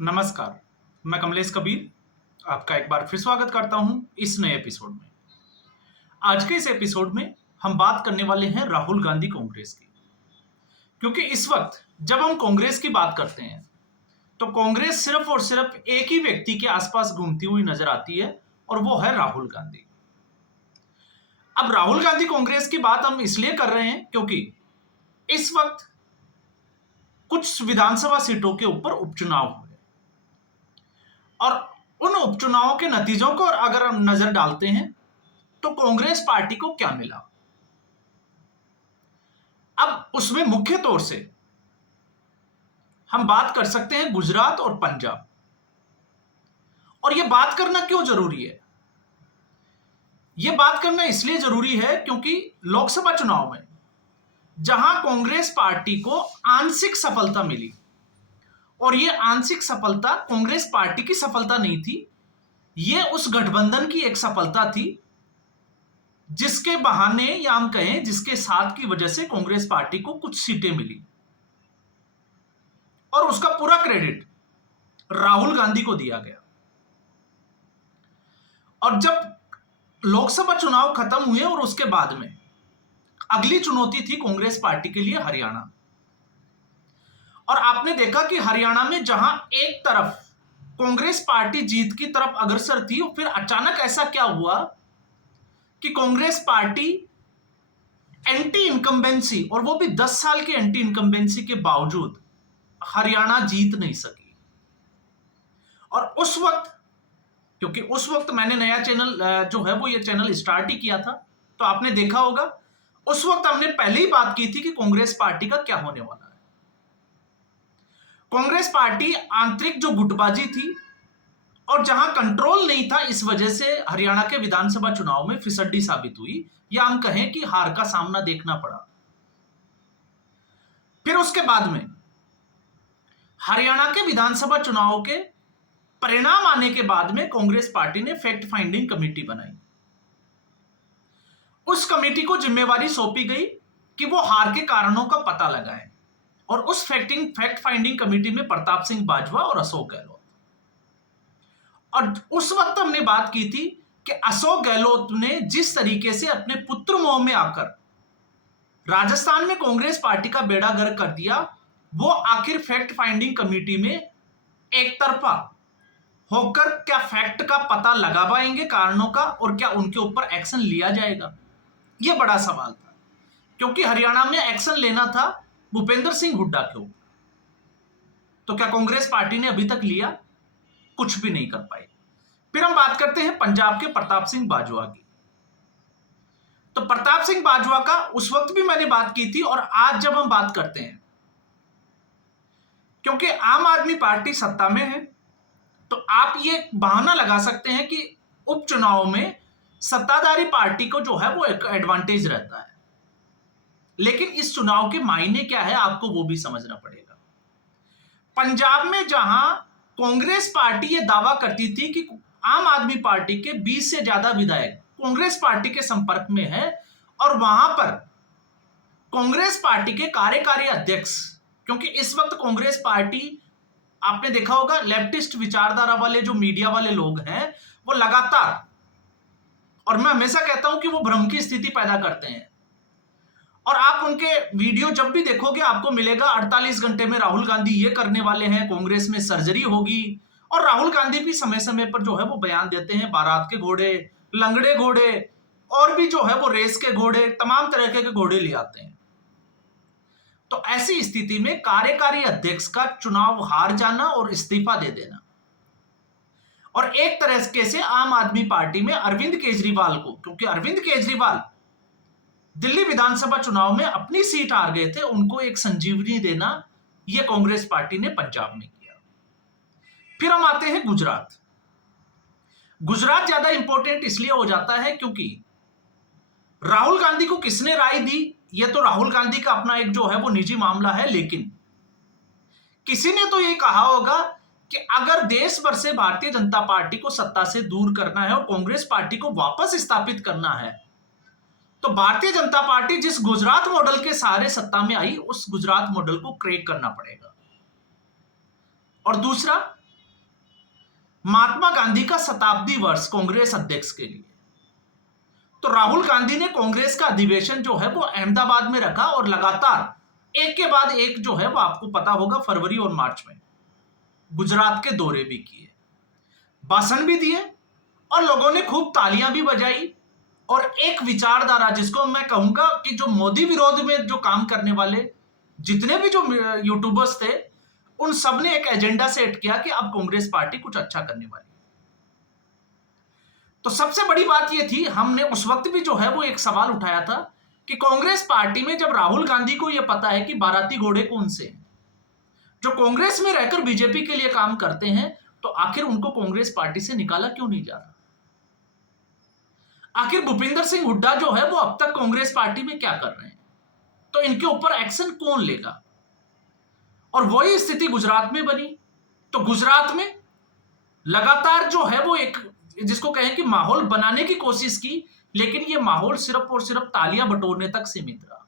नमस्कार, मैं कमलेश कबीर आपका एक बार फिर स्वागत करता हूं इस नए एपिसोड में। आज के इस एपिसोड में हम बात करने वाले हैं राहुल गांधी कांग्रेस की। क्योंकि इस वक्त जब हम कांग्रेस की बात करते हैं तो कांग्रेस सिर्फ और सिर्फ एक ही व्यक्ति के आसपास घूमती हुई नजर आती है और वो है राहुल गांधी। अब राहुल गांधी कांग्रेस की बात हम इसलिए कर रहे हैं क्योंकि इस वक्त कुछ विधानसभा सीटों के ऊपर उपचुनाव हुए और उन उपचुनावों के नतीजों को अगर हम नजर डालते हैं तो कांग्रेस पार्टी को क्या मिला। अब उसमें मुख्य तौर से हम बात कर सकते हैं गुजरात और पंजाब। और यह बात करना क्यों जरूरी है? यह बात करना इसलिए जरूरी है क्योंकि लोकसभा चुनाव में जहां कांग्रेस पार्टी को आंशिक सफलता मिली, और यह आंशिक सफलता कांग्रेस पार्टी की सफलता नहीं थी, यह उस गठबंधन की एक सफलता थी जिसके बहाने या हम कहें जिसके साथ की वजह से कांग्रेस पार्टी को कुछ सीटें मिली और उसका पूरा क्रेडिट राहुल गांधी को दिया गया। और जब लोकसभा चुनाव खत्म हुए और उसके बाद में अगली चुनौती थी कांग्रेस पार्टी के लिए हरियाणा। और आपने देखा कि हरियाणा में जहां एक तरफ कांग्रेस पार्टी जीत की तरफ अग्रसर थी, फिर अचानक ऐसा क्या हुआ कि कांग्रेस पार्टी एंटी इनकम्बेंसी, और वो भी 10 साल की एंटी इनकम्बेंसी के बावजूद हरियाणा जीत नहीं सकी। और उस वक्त, क्योंकि उस वक्त मैंने नया चैनल जो है वो ये चैनल स्टार्ट ही किया था, तो आपने देखा होगा उस वक्त हमने पहले ही बात की थी कि कांग्रेस पार्टी का क्या होने वाला है। कांग्रेस पार्टी आंतरिक जो गुटबाजी थी और जहां कंट्रोल नहीं था, इस वजह से हरियाणा के विधानसभा चुनाव में फिसड्डी साबित हुई, या हम कहें कि हार का सामना देखना पड़ा। फिर उसके बाद में हरियाणा के विधानसभा चुनाव के परिणाम आने के बाद में कांग्रेस पार्टी ने फैक्ट फाइंडिंग कमेटी बनाई। उस कमेटी को जिम्मेवारी सौंपी गई कि वो हार के कारणों का पता लगाएं, और उस फैक्ट फाइंडिंग कमेटी में प्रताप सिंह बाजवा और अशोक गहलोत। और उस वक्त हमने बात की थी कि अशोक गहलोत ने जिस तरीके से अपने पुत्र मोह में आकर राजस्थान में कांग्रेस पार्टी का बेड़ा गर्क कर दिया, वो आखिर फैक्ट फाइंडिंग कमेटी में एक तरफा होकर क्या फैक्ट का पता लगा पाएंगे कारणों का, और क्या उनके ऊपर एक्शन लिया जाएगा? यह बड़ा सवाल था, क्योंकि हरियाणा में एक्शन लेना था भूपेंद्र सिंह हुड्डा के ऊपर। तो क्या कांग्रेस पार्टी ने अभी तक लिया? कुछ भी नहीं कर पाई। फिर हम बात करते हैं पंजाब के प्रताप सिंह बाजवा की। तो प्रताप सिंह बाजवा का उस वक्त भी मैंने बात की थी, और आज जब हम बात करते हैं, क्योंकि आम आदमी पार्टी सत्ता में है, तो आप ये बहाना लगा सकते हैं कि उपचुनाव में सत्ताधारी पार्टी को जो है वो एक एडवांटेज रहता है। लेकिन इस चुनाव के मायने क्या है आपको वो भी समझना पड़ेगा। पंजाब में जहां कांग्रेस पार्टी ये दावा करती थी कि आम आदमी पार्टी के 20 से ज्यादा विधायक कांग्रेस पार्टी के संपर्क में है, और वहां पर कांग्रेस पार्टी के कार्यकारी अध्यक्ष, क्योंकि इस वक्त कांग्रेस पार्टी आपने देखा होगा लेफ्टिस्ट विचारधारा वाले जो मीडिया वाले लोग हैं वो लगातार, और मैं हमेशा कहता हूं कि वो भ्रम की स्थिति पैदा करते हैं। और आप उनके वीडियो जब भी देखोगे आपको मिलेगा 48 घंटे में राहुल गांधी ये करने वाले हैं, कांग्रेस में सर्जरी होगी। और राहुल गांधी भी समय समय पर जो है वो बयान देते हैं, बारात के घोड़े, लंगड़े घोड़े, और भी जो है वो रेस के घोड़े, तमाम तरह के घोड़े ले आते हैं। तो ऐसी स्थिति में कार्यकारी अध्यक्ष का चुनाव हार जाना और इस्तीफा दे देना, और एक तरह से आम आदमी पार्टी में अरविंद केजरीवाल को, क्योंकि अरविंद केजरीवाल दिल्ली विधानसभा चुनाव में अपनी सीट हार गए थे, उनको एक संजीवनी देना, यह कांग्रेस पार्टी ने पंजाब में किया। फिर हम आते हैं गुजरात। गुजरात ज्यादा इंपॉर्टेंट इसलिए हो जाता है क्योंकि राहुल गांधी को किसने राय दी, यह तो राहुल गांधी का अपना एक जो है वो निजी मामला है, लेकिन किसी ने तो यह कहा होगा कि अगर देश भर से भारतीय जनता पार्टी को सत्ता से दूर करना है और कांग्रेस पार्टी को वापस स्थापित करना है, तो भारतीय जनता पार्टी जिस गुजरात मॉडल के सहारे सत्ता में आई, उस गुजरात मॉडल को क्रैक करना पड़ेगा। और दूसरा, महात्मा गांधी का शताब्दी वर्ष कांग्रेस अध्यक्ष के लिए। तो राहुल गांधी ने कांग्रेस का अधिवेशन जो है वो अहमदाबाद में रखा और लगातार एक के बाद एक जो है वो आपको पता होगा फरवरी और मार्च में गुजरात के दौरे भी किए, भाषण भी दिए और लोगों ने खूब तालियां भी बजाई। और एक विचारधारा जिसको मैं कहूंगा कि जो मोदी विरोध में जो काम करने वाले जितने भी जो यूट्यूबर्स थे उन सब ने एक एजेंडा सेट किया कि अब कांग्रेस पार्टी कुछ अच्छा करने वाली। तो सबसे बड़ी बात यह थी, हमने उस वक्त भी जो है वो एक सवाल उठाया था कि कांग्रेस पार्टी में जब राहुल गांधी को यह पता है कि बाराती घोड़े कौन से हैं जो कांग्रेस में रहकर बीजेपी के लिए काम करते हैं, तो आखिर उनको कांग्रेस पार्टी से निकाला क्यों नहीं जा रहा? आखिर भूपिंदर सिंह हुड्डा जो है वो अब तक कांग्रेस पार्टी में क्या कर रहे हैं? तो इनके ऊपर एक्शन कौन लेगा? और वही स्थिति गुजरात में बनी। तो गुजरात में लगातार जो है वो एक जिसको कहें कि माहौल बनाने की कोशिश की, लेकिन ये माहौल सिर्फ और सिर्फ तालियां बटोरने तक सीमित रहा।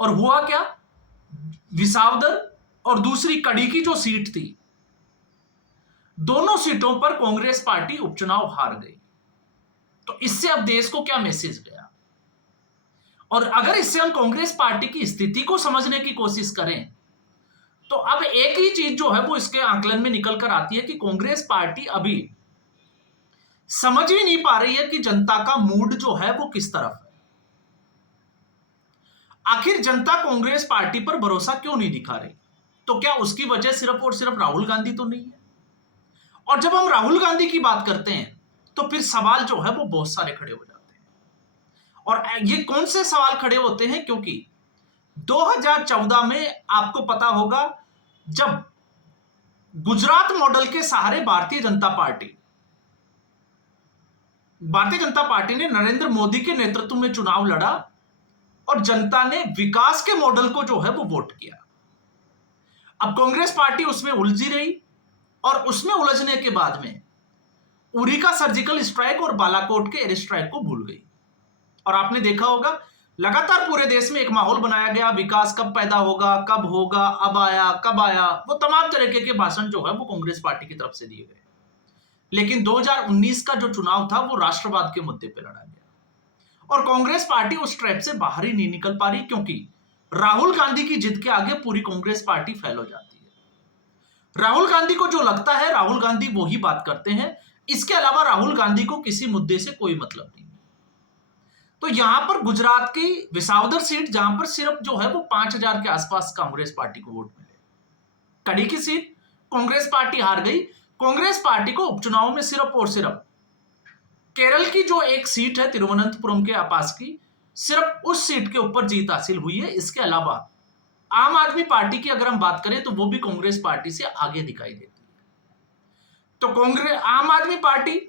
और हुआ क्या, विसावदर और दूसरी कड़ी की जो सीट थी, दोनों सीटों पर कांग्रेस पार्टी उपचुनाव हार गई। तो इससे अब देश को क्या मैसेज गया? और अगर इससे हम कांग्रेस पार्टी की स्थिति को समझने की कोशिश करें तो अब एक ही चीज जो है वो इसके आकलन में निकल कर आती है कि कांग्रेस पार्टी अभी समझ ही नहीं पा रही है कि जनता का मूड जो है वो किस तरफ है। आखिर जनता कांग्रेस पार्टी पर भरोसा क्यों नहीं दिखा रही? तो क्या उसकी वजह सिर्फ और सिर्फ राहुल गांधी तो नहीं है? और जब हम राहुल गांधी की बात करते हैं तो फिर सवाल जो है वो बहुत सारे खड़े हो जाते हैं। और ये कौन से सवाल खड़े होते हैं? क्योंकि 2014 में आपको पता होगा जब गुजरात मॉडल के सहारे भारतीय जनता पार्टी ने नरेंद्र मोदी के नेतृत्व में चुनाव लड़ा और जनता ने विकास के मॉडल को जो है वो वोट किया। अब कांग्रेस पार्टी उसमें उलझी रही और उसमें उलझने के बाद में उरी का सर्जिकल स्ट्राइक और बालाकोट के एयर स्ट्राइक को भूल गई। और आपने देखा होगा लगातार पूरे देश में एक माहौल बनाया गया, विकास कब पैदा होगा, कब होगा, अब आया, कब आया, वो तमाम तरीके के भाषण जो है वो कांग्रेस पार्टी की तरफ से दिए गए। लेकिन 2019 का जो चुनाव था वो राष्ट्रवाद के मुद्दे पर लड़ा गया और कांग्रेस पार्टी उस ट्रैप से बाहर ही नहीं निकल पा रही, क्योंकि राहुल गांधी की जिद के आगे पूरी कांग्रेस पार्टी फेल हो जाती है। राहुल गांधी को जो लगता है राहुल गांधी वो ही बात करते हैं, इसके अलावा राहुल गांधी को किसी मुद्दे से कोई मतलब नहीं। तो यहां पर गुजरात की विसावदर सीट, जहां पर सिर्फ जो है वो 5000 के आसपास कांग्रेस पार्टी को वोट मिले, कड़ी की सीट कांग्रेस पार्टी हार गई। कांग्रेस पार्टी को उपचुनाव में सिर्फ और सिर्फ केरल की जो एक सीट है तिरुवनंतपुरम के आसपास की, सिर्फ उस सीट के ऊपर जीत हासिल हुई है। इसके अलावा आम आदमी पार्टी की अगर हम बात करें तो वो भी कांग्रेस पार्टी से आगे दिखाई देती है। तो आम आदमी पार्टी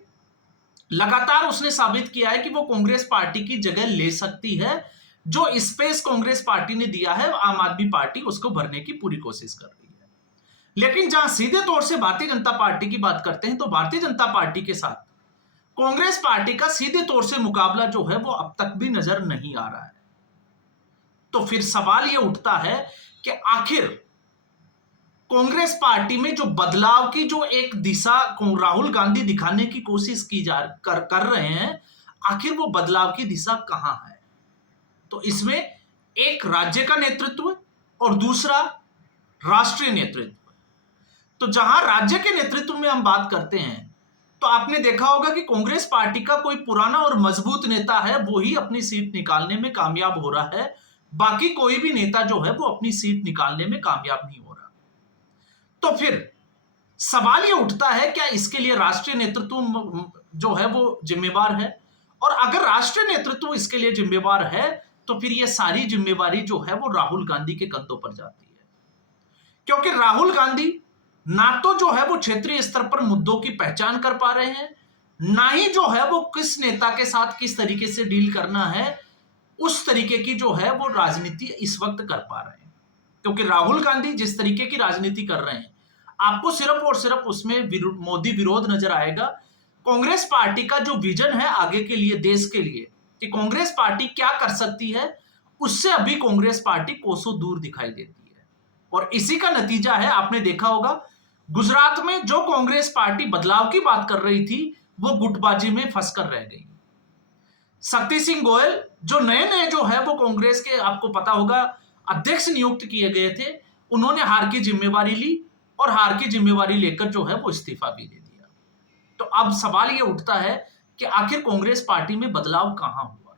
लगातार उसने साबित किया है कि वो कांग्रेस पार्टी की जगह ले सकती है। जो स्पेस कांग्रेस पार्टी ने दिया है आम आदमी पार्टी उसको भरने की पूरी कोशिश कर रही है। लेकिन जहां सीधे तौर से भारतीय जनता पार्टी की बात करते हैं तो भारतीय जनता पार्टी के साथ कांग्रेस पार्टी का सीधे तौर से मुकाबला जो है वो अब तक भी नजर नहीं आ रहा है। तो फिर सवाल ये उठता है कि आखिर कांग्रेस पार्टी में जो बदलाव की जो एक दिशा राहुल गांधी दिखाने की कोशिश कर रहे हैं, आखिर वो बदलाव की दिशा कहां है? तो इसमें एक राज्य का नेतृत्व और दूसरा राष्ट्रीय नेतृत्व। तो जहां राज्य के नेतृत्व में हम बात करते हैं तो आपने देखा होगा कि कांग्रेस पार्टी का कोई पुराना और मजबूत नेता है वो ही अपनी सीट निकालने में कामयाब हो रहा है, बाकी कोई भी नेता जो है वो अपनी सीट निकालने में कामयाब नहीं हो रहा। तो फिर सवाल ये उठता है क्या इसके लिए राष्ट्रीय नेतृत्व जो है वो जिम्मेवार है? और अगर राष्ट्रीय नेतृत्व इसके लिए जिम्मेवार है तो फिर ये सारी जिम्मेवारी जो है वो राहुल गांधी के कंधों पर जाती है, क्योंकि राहुल गांधी ना तो जो है वो क्षेत्रीय स्तर पर मुद्दों की पहचान कर पा रहे हैं, ना ही जो है वो किस नेता के साथ किस तरीके से डील करना है उस तरीके की जो है वो राजनीति इस वक्त कर पा रहे हैं। क्योंकि राहुल गांधी जिस तरीके की राजनीति कर रहे हैं आपको सिर्फ और सिर्फ उसमें मोदी विरोध नजर आएगा। कांग्रेस पार्टी का जो विजन है आगे के लिए, देश के लिए, कि कांग्रेस पार्टी क्या कर सकती है, उससे अभी कांग्रेस पार्टी कोसों दूर दिखाई देती है। और इसी का नतीजा है, आपने देखा होगा गुजरात में जो कांग्रेस पार्टी बदलाव की बात कर रही थी वो गुटबाजी में फंसकर रह गई। शक्ति सिंह गोयल जो नए नए जो है वो कांग्रेस के, आपको पता होगा, अध्यक्ष नियुक्त किए गए थे, उन्होंने हार की जिम्मेवारी ली और हार की जिम्मेवारी लेकर जो है वो इस्तीफा भी दे दिया। तो अब सवाल ये उठता है कि आखिर कांग्रेस पार्टी में बदलाव कहां हुआ।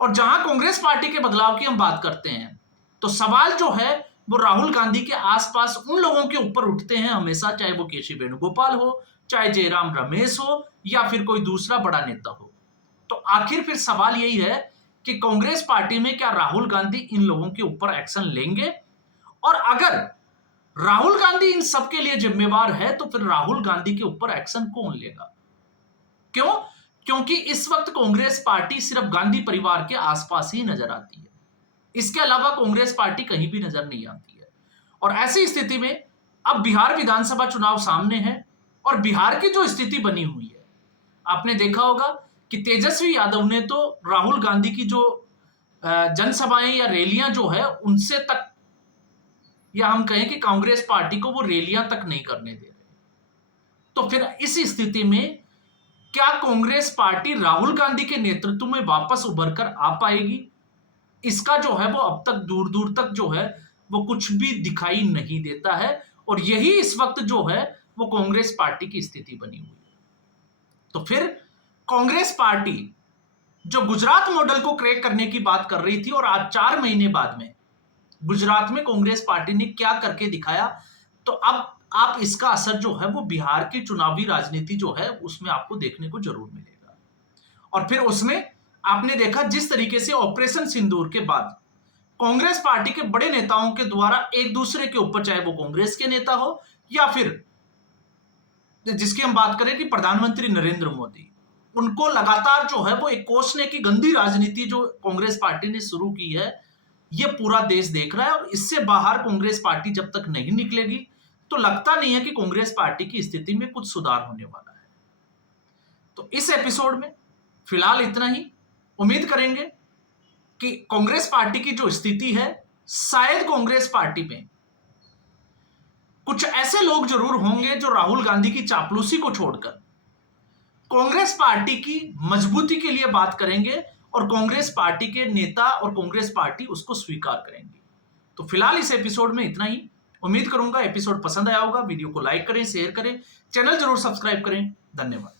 और जहां कांग्रेस पार्टी के बदलाव की हम बात करते हैं तो सवाल जो है वो राहुल गांधी के आसपास उन लोगों के ऊपर उठते हैं हमेशा, चाहे वो केसी वेणुगोपाल हो, चाहे जयराम रमेश हो, या फिर कोई दूसरा बड़ा नेता हो। तो आखिर फिर सवाल यही है कि कांग्रेस पार्टी में क्या राहुल गांधी इन लोगों के ऊपर एक्शन लेंगे, और अगर राहुल गांधी इन सब के लिए जिम्मेवार है तो फिर राहुल गांधी के ऊपर एक्शन कौन लेगा। क्यों? क्योंकि इस वक्त कांग्रेस पार्टी सिर्फ गांधी परिवार के आसपास ही नजर आती है, इसके अलावा कांग्रेस पार्टी कहीं भी नजर नहीं आती है। और ऐसी स्थिति में अब बिहार विधानसभा चुनाव सामने है और बिहार की जो स्थिति बनी हुई है, आपने देखा होगा कि तेजस्वी यादव ने तो राहुल गांधी की जो जनसभाएं या रैलियां जो है उनसे तक, या हम कहें कि कांग्रेस पार्टी को वो रैलियां तक नहीं करने दे रहे। तो फिर इस स्थिति में क्या कांग्रेस पार्टी राहुल गांधी के नेतृत्व में वापस उभर कर आ पाएगी, इसका जो है वो अब तक दूर दूर तक जो है वो कुछ भी दिखाई नहीं देता है। और यही इस वक्त जो है वो कांग्रेस पार्टी की स्थिति बनी हुई है। तो फिर कांग्रेस पार्टी जो गुजरात मॉडल को क्रैक करने की बात कर रही थी, और आज 4 महीने बाद में गुजरात में कांग्रेस पार्टी ने क्या करके दिखाया, तो अब आप इसका असर जो है वो बिहार की चुनावी राजनीति जो है उसमें आपको देखने को जरूर मिलेगा। और फिर उसमें आपने देखा जिस तरीके से ऑपरेशन सिंदूर के बाद कांग्रेस पार्टी के बड़े नेताओं के द्वारा एक दूसरे के ऊपर, चाहे वो कांग्रेस के नेता हो या फिर जिसकी हम बात करें कि प्रधानमंत्री नरेंद्र मोदी, उनको लगातार जो है वो एक कोसने की गंदी राजनीति जो कांग्रेस पार्टी ने शुरू की है, ये पूरा देश देख रहा है। और इससे बाहर कांग्रेस पार्टी जब तक नहीं निकलेगी तो लगता नहीं है कि कांग्रेस पार्टी की स्थिति में कुछ सुधार होने वाला है। तो इस एपिसोड में फिलहाल इतना ही। उम्मीद करेंगे कि कांग्रेस पार्टी की जो स्थिति है, शायद कांग्रेस पार्टी में कुछ ऐसे लोग जरूर होंगे जो राहुल गांधी की चापलूसी को छोड़कर कांग्रेस पार्टी की मजबूती के लिए बात करेंगे और कांग्रेस पार्टी के नेता और कांग्रेस पार्टी उसको स्वीकार करेंगे। तो फिलहाल इस एपिसोड में इतना ही। उम्मीद करूंगा एपिसोड पसंद आया होगा। वीडियो को लाइक करें, शेयर करें, चैनल जरूर सब्सक्राइब करें। धन्यवाद।